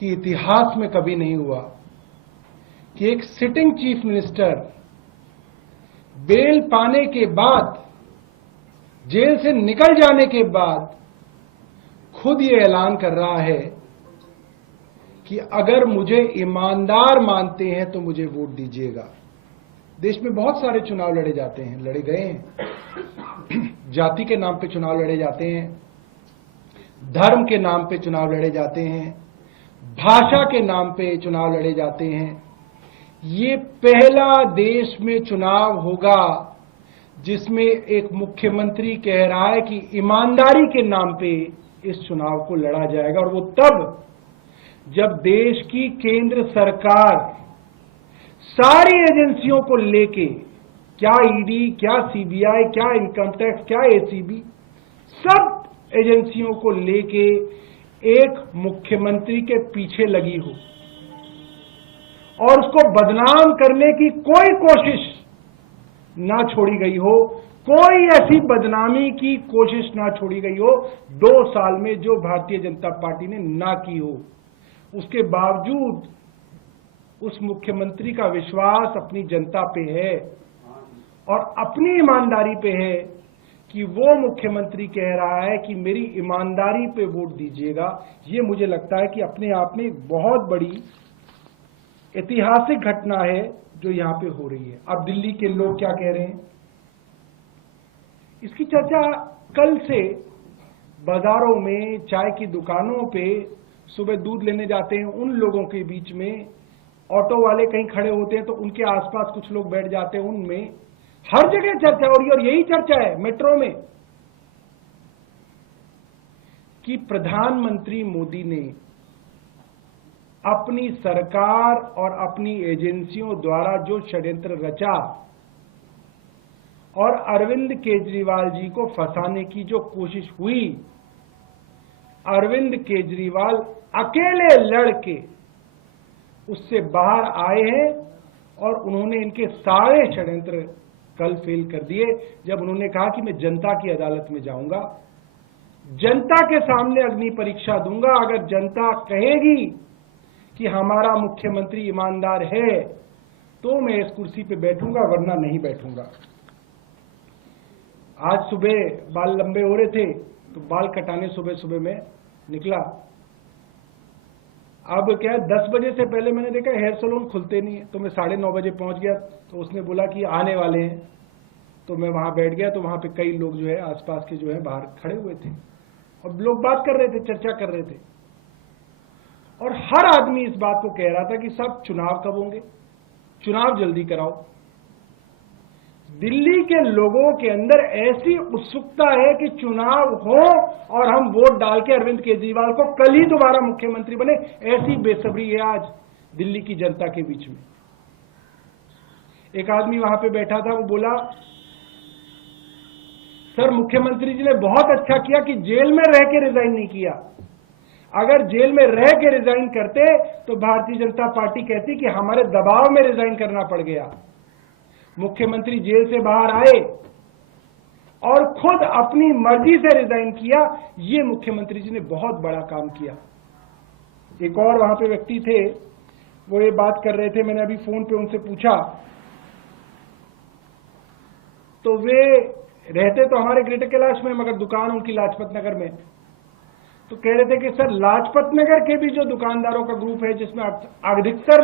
कि इतिहास में कभी नहीं हुआ कि एक सिटिंग चीफ मिनिस्टर बेल पाने के बाद, जेल से निकल जाने के बाद खुद ये ऐलान कर रहा है कि अगर मुझे ईमानदार मानते हैं तो मुझे वोट दीजिएगा। देश में बहुत सारे चुनाव लड़े जाते हैं, लड़े गए हैं। जाति के नाम पे चुनाव लड़े जाते हैं, धर्म के नाम पे चुनाव लड़े जाते हैं, भाषा के नाम पे चुनाव लड़े जाते हैं। ये पहला देश में चुनाव होगा जिसमें एक मुख्यमंत्री कह रहा है कि ईमानदारी के नाम पे इस चुनाव को लड़ा जाएगा, और वो तब जब देश की केंद्र सरकार सारी एजेंसियों को लेके, क्या ईडी, क्या सीबीआई, क्या इनकम टैक्स, क्या एसीबी, सब एजेंसियों को लेके एक मुख्यमंत्री के पीछे लगी हो और उसको बदनाम करने की कोई कोशिश ना छोड़ी गई हो, कोई ऐसी बदनामी की कोशिश ना छोड़ी गई हो 2 साल में जो भारतीय जनता पार्टी ने ना की हो। उसके बावजूद उस मुख्यमंत्री का विश्वास अपनी जनता पे है और अपनी ईमानदारी पे है कि वो मुख्यमंत्री कह रहा है कि मेरी ईमानदारी पे वोट दीजिएगा। ये मुझे लगता है कि अपने आप में एक बहुत बड़ी ऐतिहासिक घटना है जो यहां पे हो रही है। अब दिल्ली के लोग क्या कह रहे हैं, इसकी चर्चा कल से बाजारों में, चाय की दुकानों पे, सुबह दूध लेने जाते हैं उन लोगों के बीच में, ऑटो वाले कहीं खड़े होते हैं तो उनके आसपास कुछ लोग बैठ जाते हैं, उनमें हर जगह चर्चा हो रही है। और यही चर्चा है मेट्रो में कि प्रधानमंत्री मोदी ने अपनी सरकार और अपनी एजेंसियों द्वारा जो षड्यंत्र रचा और अरविंद केजरीवाल जी को फंसाने की जो कोशिश हुई, अरविंद केजरीवाल अकेले लड़के उससे बाहर आए हैं और उन्होंने इनके सारे षड्यंत्र कल फेल कर दिए जब उन्होंने कहा कि मैं जनता की अदालत में जाऊंगा, जनता के सामने अग्नि परीक्षा दूंगा। अगर जनता कहेगी कि हमारा मुख्यमंत्री ईमानदार है तो मैं इस कुर्सी पे बैठूंगा, वरना नहीं बैठूंगा। आज सुबह बाल लंबे हो रहे थे तो बाल कटाने सुबह सुबह में निकला। अब क्या है, 10 बजे से पहले मैंने देखा हेयर सैलून खुलते नहीं है, तो मैं 9:30 बजे पहुंच गया। तो उसने बोला कि आने वाले हैं, तो मैं वहां बैठ गया। तो वहां पे कई लोग जो है आसपास के जो है बाहर खड़े हुए थे और लोग बात कर रहे थे, चर्चा कर रहे थे, और हर आदमी इस बात को कह रहा था कि साहब चुनाव कब होंगे, चुनाव जल्दी कराओ। दिल्ली के लोगों के अंदर ऐसी उत्सुकता है कि चुनाव हो और हम वोट डाल के अरविंद केजरीवाल को कल ही दोबारा मुख्यमंत्री बने, ऐसी बेसब्री है आज दिल्ली की जनता के बीच में। एक आदमी वहां पे बैठा था, वो बोला, सर मुख्यमंत्री जी ने बहुत अच्छा किया कि जेल में रह के रिजाइन नहीं किया। अगर जेल में रह के रिजाइन करते तो भारतीय जनता पार्टी कहती कि हमारे दबाव में रिजाइन करना पड़ गया। मुख्यमंत्री जेल से बाहर आए और खुद अपनी मर्जी से रिजाइन किया। ये मुख्यमंत्री जी ने बहुत बड़ा काम किया। एक और वहां पे व्यक्ति थे, वो ये बात कर रहे थे, मैंने अभी फोन पे उनसे पूछा, तो वे रहते तो हमारे ग्रेटर कैलाश में, मगर दुकान उनकी लाजपत नगर में। तो कह रहे थे कि सर लाजपत नगर के भी जो दुकानदारों का ग्रुप है जिसमें अधिकतर